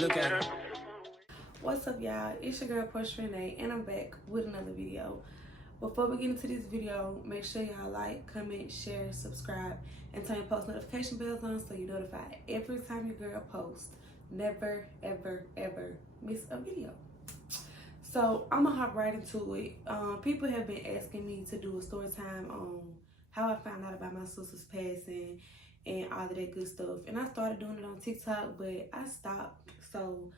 Look at her. What's up, y'all? It's your girl Portia Renee, and I'm back with another video. Before we get into this video, make sure y'all like, comment, share, subscribe, and turn your post notification bells on so you're notified every time your girl posts. Never, ever, ever miss a video. So I'm gonna hop right into it. People have been asking me to do a story time on how I found out about my sister's passing and all of that good stuff. And I started doing it on TikTok, but I stopped. So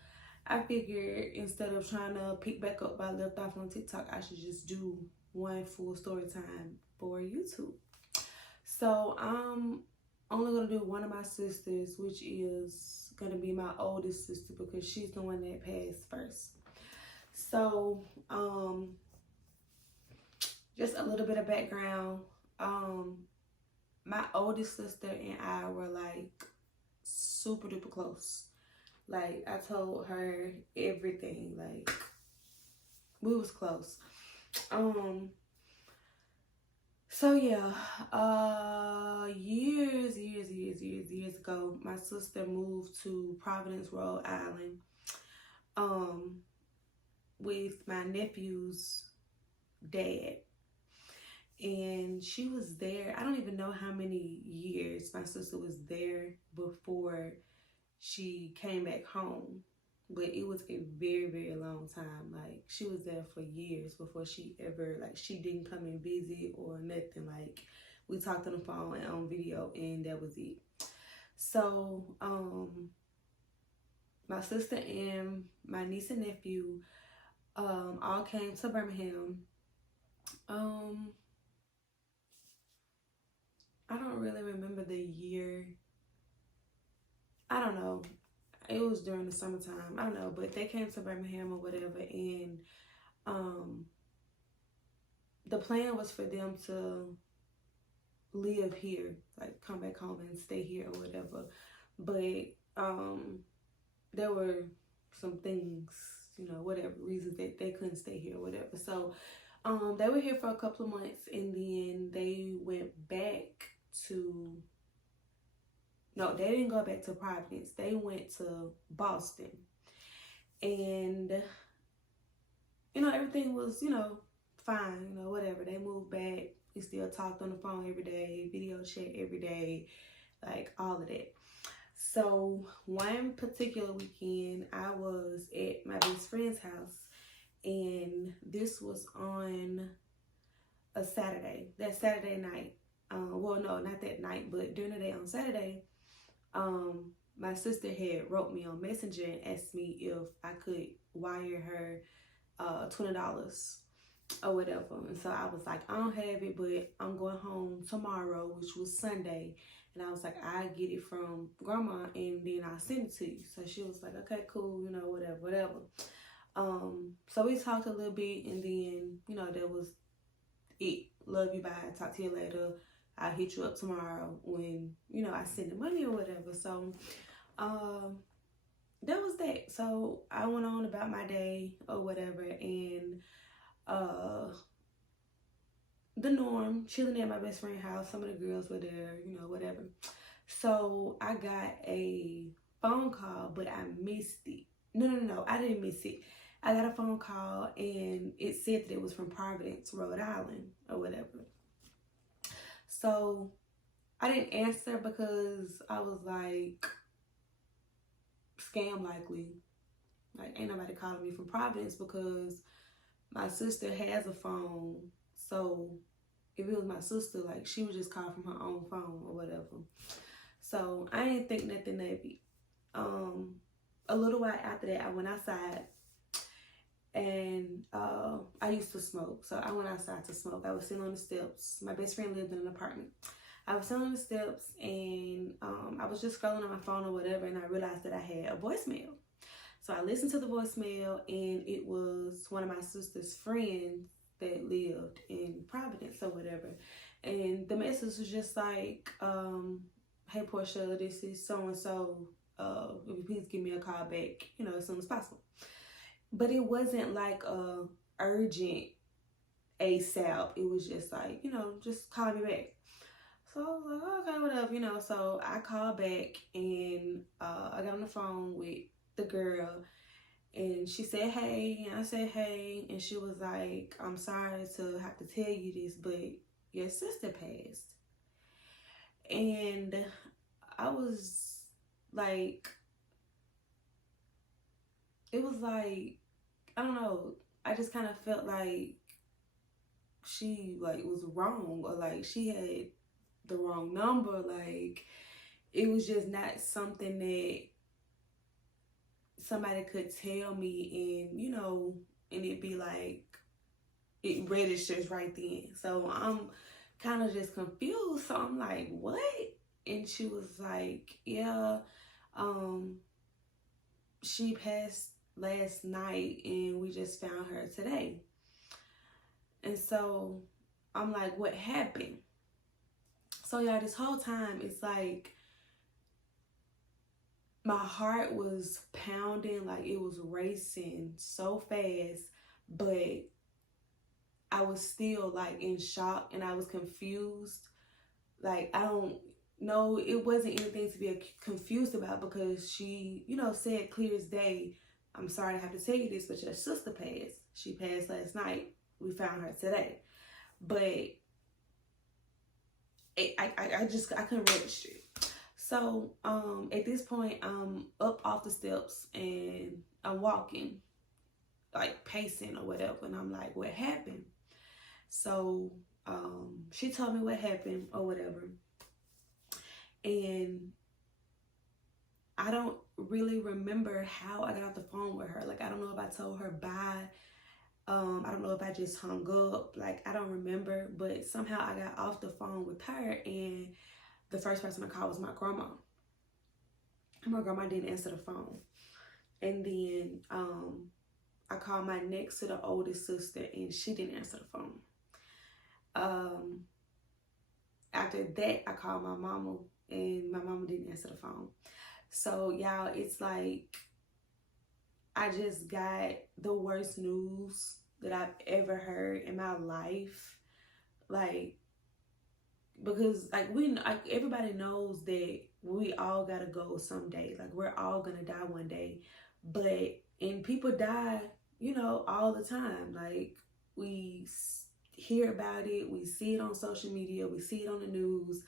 I figured instead of trying to pick back up where I left off on TikTok, I should just do one full story time for YouTube. So I'm only gonna do one of my sisters, which is gonna be my oldest sister because she's the one that passed first. So just a little bit of background. My oldest sister and I were like super duper close. Like I told her everything. Like we was close. So yeah, years ago, my sister moved to Providence, Rhode Island, with my nephew's dad. And she was there, I don't even know how many years my sister was there before she came back home. But it was a very, very long time. Like, she was there for years before she ever, like, she didn't come and visit or nothing. Like, we talked on the phone and on video, and that was it. So, my sister and my niece and nephew all came to Birmingham. I don't really remember the year. I don't know. It was during the summertime. I don't know, but they came to Birmingham or whatever, and the plan was for them to live here, like come back home and stay here or whatever. But there were some things, you know, whatever reasons that they couldn't stay here or whatever. So they were here for a couple of months, and then they went back to, no, they didn't go back to Providence. They went to Boston. And, you know, everything was, you know, fine, you know, whatever. They moved back. We still talked on the phone every day, video chat every day, like all of that. So one particular weekend, I was at my best friend's house, and this was on a Saturday. That Saturday night. Well, no, not that night, but during the day on Saturday, my sister had wrote me on Messenger and asked me if I could wire her $20 or whatever. And so I was like, I don't have it, but I'm going home tomorrow, which was Sunday. And I was like, I get it from grandma and then I'll send it to you. So she was like, okay, cool, you know, whatever. So we talked a little bit, and then, you know, that was it. Love you, bye. Talk to you later. I'll hit you up tomorrow when, you know, I send the money or whatever. So that was that. So I went on about my day or whatever, and the norm, chilling at my best friend's house. Some of the girls were there, you know, whatever. So I got a phone call, but I missed it. No, I didn't miss it. I got a phone call, and it said that it was from Providence, Rhode Island or whatever. So I didn't answer because I was like, scam likely. Like, ain't nobody calling me from Providence, because my sister has a phone. So if it was my sister, like, she would just call from her own phone or whatever. So I didn't think nothing of it. A little while after that, I went outside, and I used to smoke. So I went outside to smoke. I was sitting on the steps. My best friend lived in an apartment. I was sitting on the steps, and I was just scrolling on my phone or whatever, and I realized that I had a voicemail. So I listened to the voicemail, and it was one of my sister's friends that lived in Providence or whatever. And the message was just like, hey Portia, this is so-and-so. If you please give me a call back, you know, as soon as possible. But it wasn't like a urgent ASAP. It was just like, you know, just call me back. So I was like, okay, whatever, you know. So I called back, and I got on the phone with the girl, and she said, hey, and I said, hey, and she was like, I'm sorry to have to tell you this, but your sister passed. And I was like, it was like, I don't know, I just kind of felt like she like was wrong, or like she had the wrong number. Like, it was just not something that somebody could tell me, and and it'd be like it registers right then. So I'm kind of just confused. So I'm like, what? And she was like, yeah, um, she passed last night and we just found her today. And so I'm like, what happened? So y'all, this whole time it's like my heart was pounding, like it was racing so fast, but I was still like in shock and I was confused. Like, I don't know, it wasn't anything to be confused about, because she, said clear as day, I'm sorry to have to tell you this, but your sister passed. She passed last night. We found her today. But I couldn't register it. So at this point, I'm up off the steps and I'm walking, like pacing or whatever, and I'm like, what happened? So she told me what happened or whatever, and I don't really remember how I got off the phone with her. Like, I don't know if I told her bye. I don't know if I just hung up. Like, I don't remember, but somehow I got off the phone with her, and the first person I called was my grandma. My grandma didn't answer the phone. And then I called my next to the oldest sister, and she didn't answer the phone. After that, I called my mama, and my mama didn't answer the phone. So y'all, it's like I just got the worst news that I've ever heard in my life. Like, because like everybody knows that we all gotta go someday. Like, we're all gonna die one day. And people die, all the time. Like, we hear about it, we see it on social media, we see it on the news.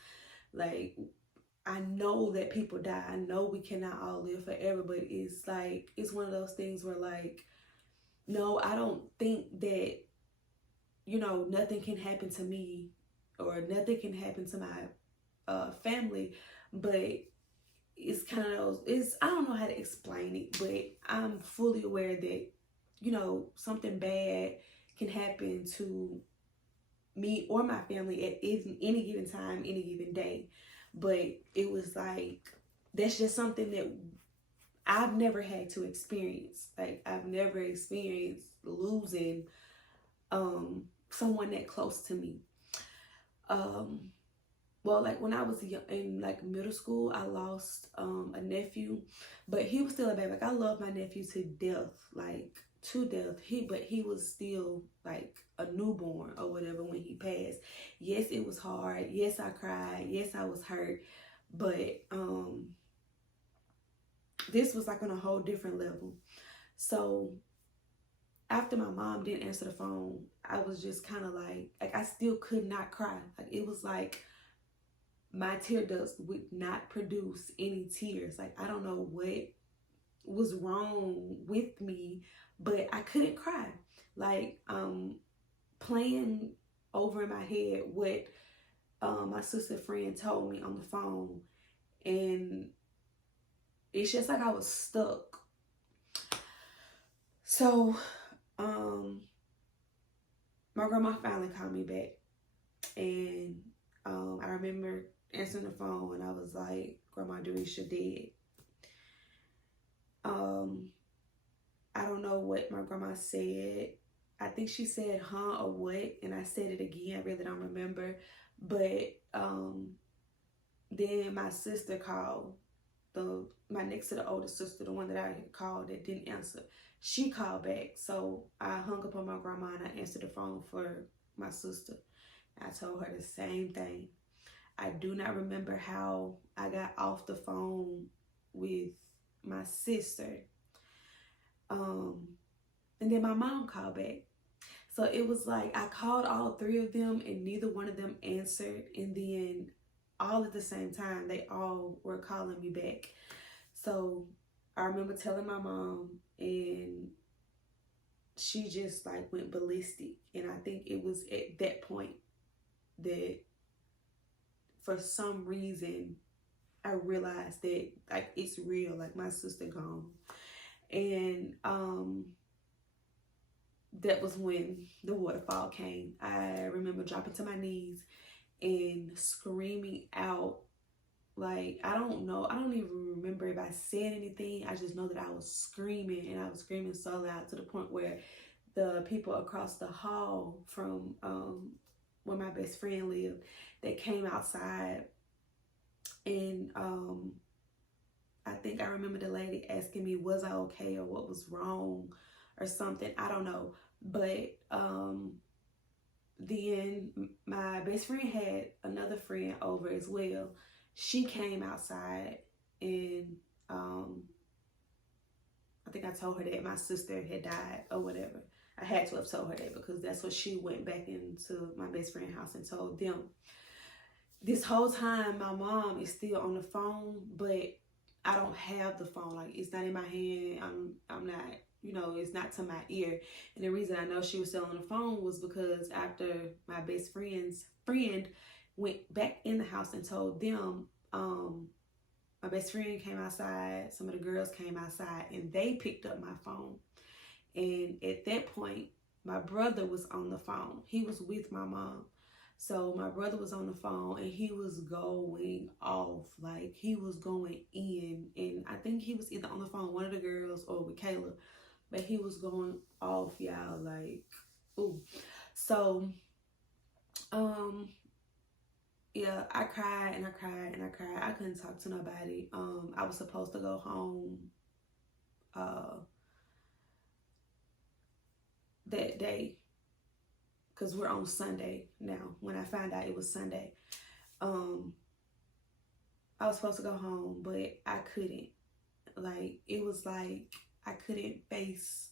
Like, I know that people die. I know we cannot all live forever, but it's like, it's one of those things where like, no, I don't think that, nothing can happen to me or nothing can happen to my family, but it's kind of I don't know how to explain it, but I'm fully aware that, something bad can happen to me or my family at any given time, any given day. But it was like, that's just something that I've never had to experience. Like, I've never experienced losing someone that close to me. Well, like when I was in like middle school, I lost a nephew, but he was still a baby. Like, I love my nephew to death, like to death. But he was still like a newborn or whatever when he passed. Yes, it was hard. Yes, I cried. Yes, I was hurt. But this was like on a whole different level. So after my mom didn't answer the phone, I was just kind of like I still could not cry. Like, it was like my tear ducts would not produce any tears. Like, I don't know what was wrong with me, but I couldn't cry. Like, playing over in my head what my sister friend told me on the phone, and it's just like I was stuck. So my grandma finally called me back, and I remember answering the phone, and I was like, Grandma Dorisha dead. I don't know what my grandma said. I think she said huh or what, and I said it again. I really don't remember. But then my sister called, my next to the oldest sister, the one that I had called that didn't answer. She called back. So I hung up on my grandma and I answered the phone for my sister. I told her the same thing. I do not remember how I got off the phone with my sister. And then my mom called back. So it was like I called all three of them and neither one of them answered. And then all at the same time, they all were calling me back. So I remember telling my mom, and she just like went ballistic. And I think it was at that point that for some reason I realized that like it's real, like my sister gone. And that was when the waterfall came. I remember dropping to my knees and screaming out. Like, I don't know, I don't even remember if I said anything. I just know that I was screaming, and I was screaming so loud to the point where the people across the hall from where my best friend lived, they came outside. And I think I remember the lady asking me, was I okay, or what was wrong or something. I don't know. But then my best friend had another friend over as well. She came outside, and I think I told her that my sister had died or whatever. I had to have told her that because that's what she went back into my best friend's house and told them. This whole time, my mom is still on the phone, but I don't have the phone. Like, it's not in my hand. I'm not, you know, it's not to my ear. And the reason I know she was still on the phone was because after my best friend's friend went back in the house and told them, my best friend came outside, some of the girls came outside, and they picked up my phone. And at that point, my brother was on the phone. He was with my mom. So my brother was on the phone, and he was going off. Like, he was going in. And I think he was either on the phone with one of the girls or with Kayla. But he was going off, y'all. Like, ooh. So, yeah, I cried and I cried and I cried. I couldn't talk to nobody. I was supposed to go home that day, because we're on Sunday now. When I found out it was Sunday, I was supposed to go home, but I couldn't. Like, it was like I couldn't face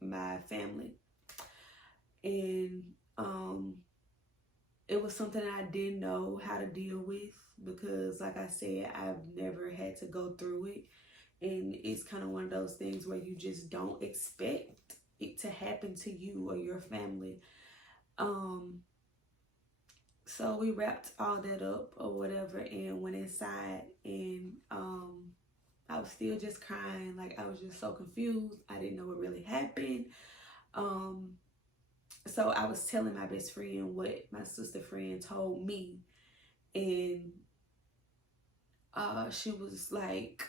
my family. And it was something I didn't know how to deal with because, like I said, I've never had to go through it. And it's kind of one of those things where you just don't expect it to happen to you or your family. So we wrapped all that up or whatever and went inside, and I was still just crying. Like, I was just so confused. I didn't know what really happened. So I was telling my best friend what my sister friend told me, and she was like,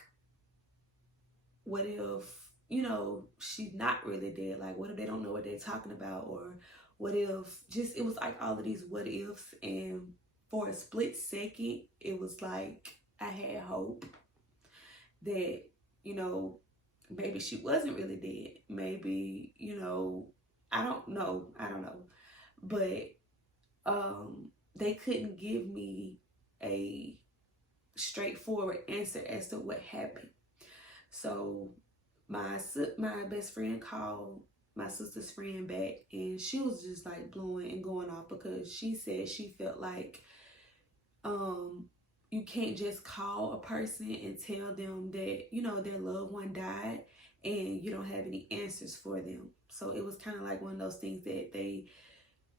what if, you know, she's not really dead? Like, what if they don't know what they're talking about? Or what if, just, it was like all of these what ifs. And for a split second, it was like I had hope that, you know, maybe she wasn't really dead. Maybe, you know, I don't know. But they couldn't give me a straightforward answer as to what happened. So my best friend called my sister's friend back, and she was just like blowing and going off because she said she felt like you can't just call a person and tell them that, you know, their loved one died and you don't have any answers for them. So it was kind of like one of those things that they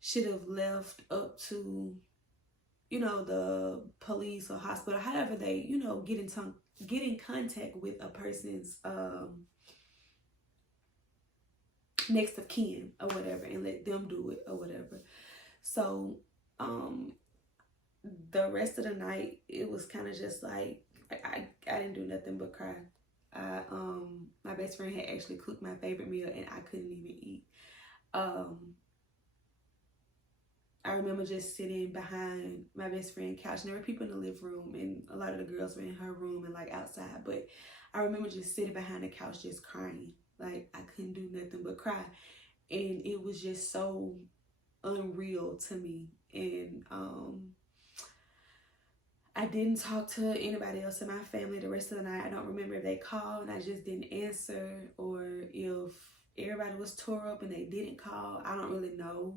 should have left up to, you know, the police or hospital, however they, you know, get in contact with a person's next of kin or whatever, and let them do it or whatever. So the rest of the night, it was kind of just like I didn't do nothing but cry. My best friend had actually cooked my favorite meal, and I couldn't even eat. I remember just sitting behind my best friend's couch, and there were people in the living room, and a lot of the girls were in her room and like outside. But I remember just sitting behind the couch, just crying. Like, I couldn't do nothing but cry, and it was just so unreal to me. And I didn't talk to anybody else in my family the rest of the night. I don't remember if they called and I just didn't answer, or if everybody was tore up and they didn't call. I don't really know.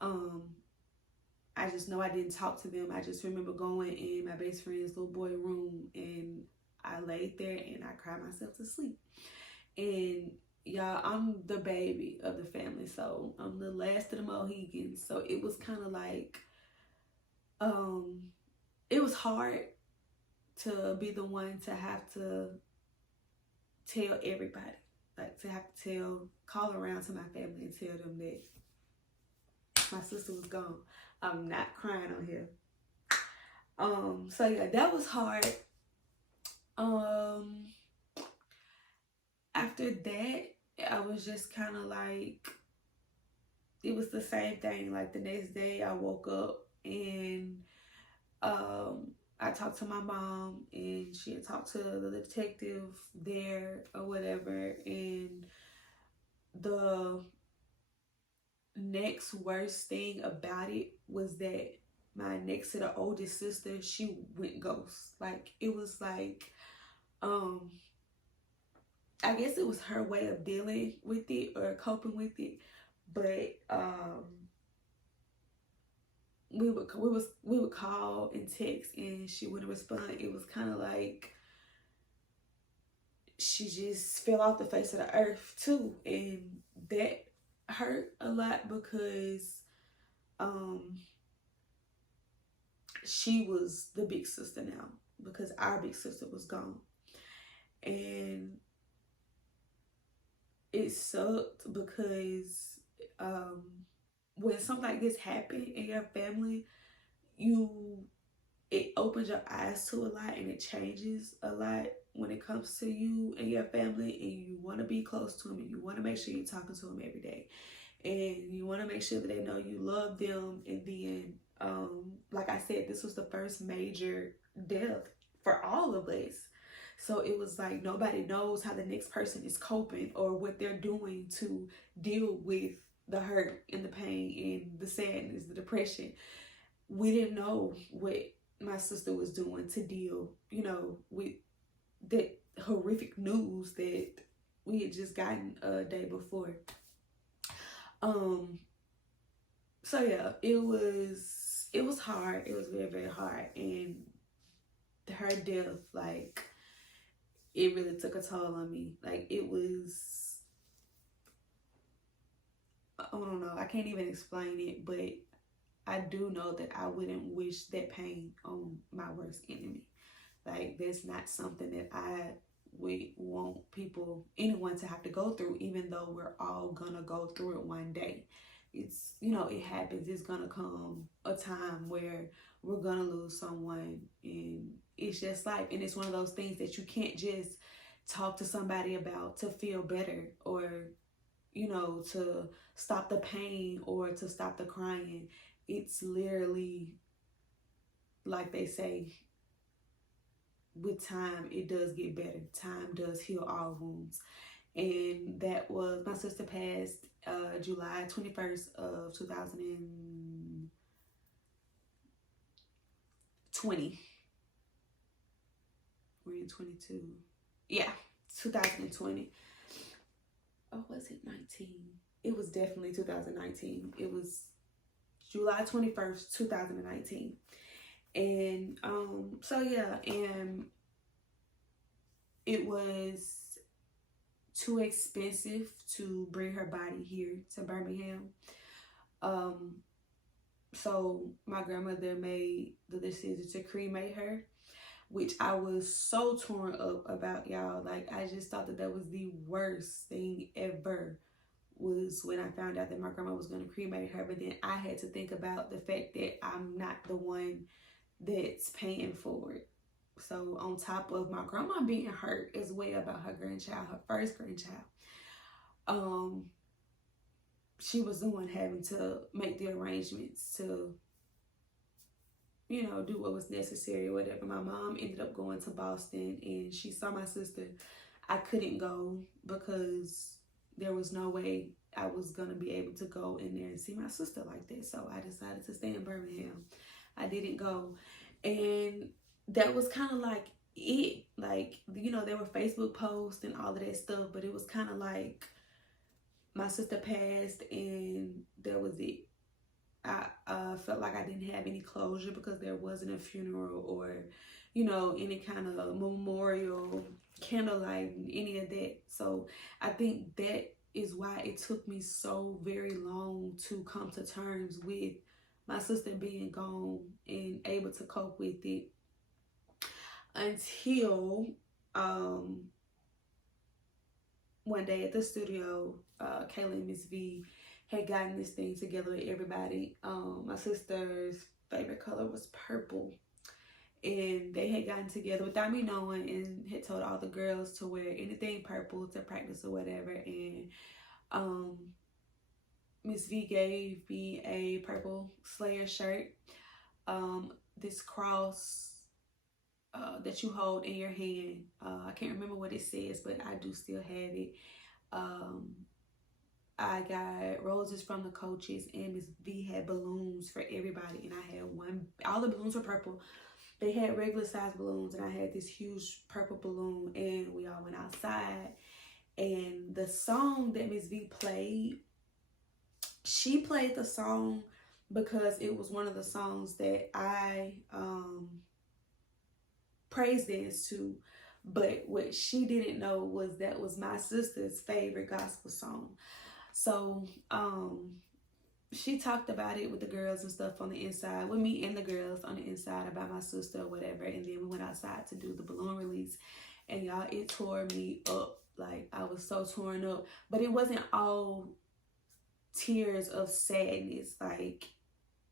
I just know I didn't talk to them. I just remember going in my best friend's little boy room and I laid there and I cried myself to sleep. And y'all, I'm the baby of the family, so I'm the last of the Mohegans. So it was kind of like, it was hard to be the one to have to tell everybody, like to have to call around to my family and tell them that my sister was gone. I'm not crying on here. So yeah, that was hard. After that, I was just kind of like, it was the same thing. Like the next day I woke up and I talked to my mom and she had talked to the detective there or whatever, and the next worst thing about it was that my next to the oldest sister, she went ghost. Like it was like, I guess it was her way of dealing with it or coping with it, but we would call and text and she wouldn't respond. It was kind of like she just fell off the face of the earth too, and that hurt a lot because she was the big sister now because our big sister was gone. And it sucked because when something like this happened in your family, it opens your eyes to a lot and it changes a lot when it comes to you and your family, and you want to be close to them and you want to make sure you're talking to them every day, and you want to make sure that they know you love them. And then like I said, this was the first major death for all of us, so it was like nobody knows how the next person is coping or what they're doing to deal with the hurt and the pain and the sadness, the depression. We didn't know what my sister was doing to deal, with that horrific news that we had just gotten a day before. So yeah, it was hard. It was very, very hard. And her death, like, it really took a toll on me. Like, it was, I don't know, I can't even explain it, but I do know that I wouldn't wish that pain on my worst enemy. Like, that's not something that I would want anyone to have to go through, even though we're all gonna go through it one day. It's, it happens. It's gonna come a time where we're gonna lose someone, and it's just life. And it's one of those things that you can't just talk to somebody about to feel better, or, to stop the pain or to stop the crying. It's literally, like they say, with time, it does get better. Time does heal all wounds. And that was, my sister passed July 21st of 2020. We're in 22. Yeah, 2020. Oh, was it 19? It was definitely 2019. It was July 21st, 2019. And so yeah, and it was too expensive to bring her body here to Birmingham. So my grandmother made the decision to cremate her, which I was so torn up about, y'all. Like, I just thought that was the worst thing ever, was when I found out that my grandma was going to cremate her. But then I had to think about the fact that I'm not the one that's paying for it. So on top of my grandma being hurt as well about her grandchild, her first grandchild, she was the one having to make the arrangements to, do what was necessary or whatever. My mom ended up going to Boston and she saw my sister. I couldn't go because there was no way I was going to be able to go in there and see my sister like that. So I decided to stay in Birmingham. I didn't go. And that was kind of like it. Like, you know, there were Facebook posts and all of that stuff, but it was kind of like my sister passed and that was it. I felt like I didn't have any closure because there wasn't a funeral or, you know, any kind of memorial, candlelight, any of that. So I think that is why it took me so very long to come to terms with my sister being gone and able to cope with it until one day at the studio, Kayla and Miss V had gotten this thing together with everybody. My sister's favorite color was purple, and they had gotten together without me knowing and had told all the girls to wear anything purple to practice or whatever. And Miss V gave me a purple Slayer shirt, this cross that you hold in your hand. I can't remember what it says, but I do still have it. I got roses from the coaches, and Miss V had balloons for everybody, and I had one. All the balloons were purple. They had regular size balloons, and I had this huge purple balloon, and we all went outside. And the song that Miss V played, she played the song because it was one of the songs that I praise dance to. But what she didn't know was that was my sister's favorite gospel song. So she talked about it with the girls and stuff on the inside, with me and the girls on the inside about my sister or whatever. And then we went outside to do the balloon release, and y'all, it tore me up. Like, I was so torn up, but it wasn't all tears of sadness. Like,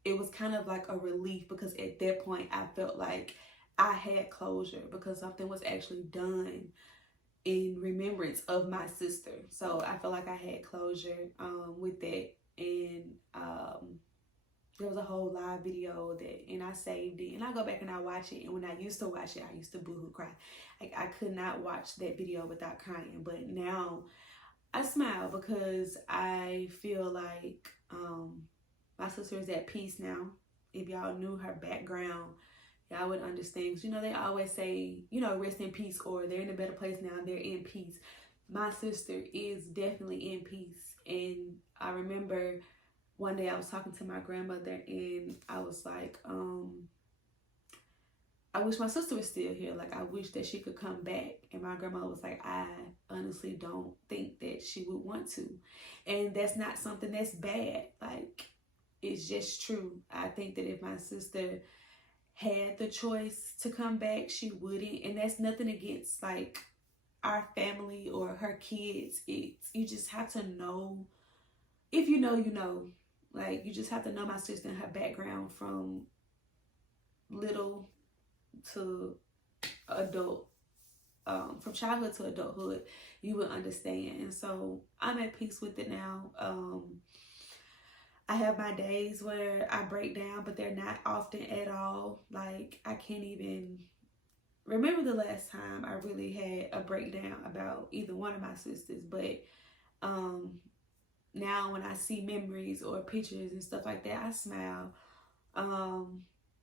it was kind of like a relief, because at that point I felt like I had closure because something was actually done in remembrance of my sister. So I felt like I had closure with that. And there was a whole live video that, and I saved it, and I go back and I watch it. And when I used to watch it, I used to boohoo cry. Like, I could not watch that video without crying. But now I smile because I feel like my sister is at peace now. If y'all knew her background, y'all would understand. Because, you know, they always say, you know, rest in peace, or they're in a better place now, they're in peace. My sister is definitely in peace. And I remember one day I was talking to my grandmother, and I was like, I wish my sister was still here. Like, I wish that she could come back. And my grandma was like, I honestly don't think that she would want to. And that's not something that's bad. Like, it's just true. I think that if my sister had the choice to come back, she wouldn't. And that's nothing against, like, our family or her kids. It's, you just have to know. If you know, you know. Like, you just have to know my sister and her background from little to adult, from childhood to adulthood. You would understand. And so I'm at peace with it now. I have my days where I break down, but they're not often at all. Like, I can't even remember the last time I really had a breakdown about either one of my sisters. But now when I see memories or pictures and stuff like that, I smile.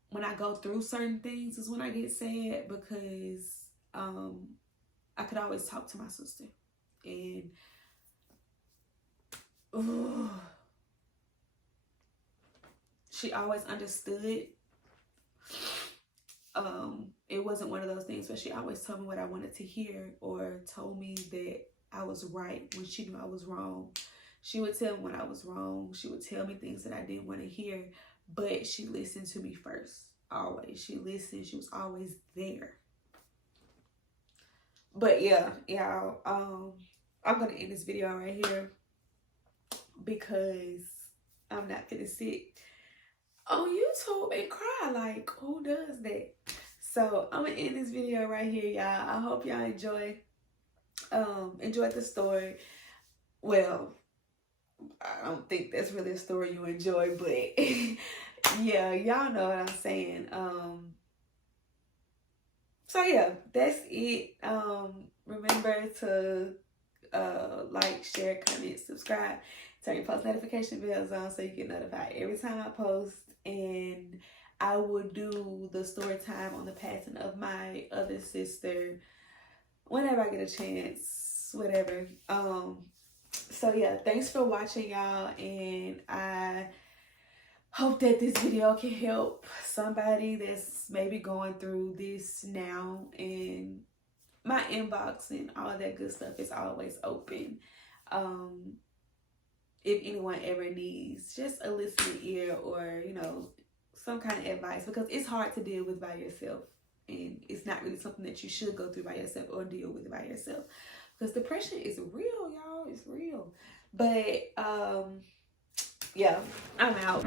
When I go through certain things is when I get sad, because I could always talk to my sister. And she always understood. It wasn't one of those things where she always told me what I wanted to hear, or told me that I was right when she knew I was wrong. She would tell me when I was wrong. She would tell me things that I didn't want to hear, but she listened to me first. Always. She listened. She was always there. But yeah, y'all, I'm going to end this video right here, because I'm not going to sit on YouTube and cry. Like, who does that? So I'm going to end this video right here, y'all. I hope y'all enjoyed the story. Well, I don't think that's really a story you enjoy, but yeah, y'all know what I'm saying. So yeah, that's it. Remember to like, share, comment, subscribe, turn your post notification bells on so you get notified every time I post. And I will do the story time on the passing of my other sister whenever I get a chance, whatever. So yeah, thanks for watching, y'all, and I hope that this video can help somebody that's maybe going through this now. And my inbox and all that good stuff is always open. If anyone ever needs just a listening ear, or some kind of advice, because it's hard to deal with by yourself, and it's not really something that you should go through by yourself or deal with by yourself, because depression is real, y'all. It's real. But yeah, I'm out.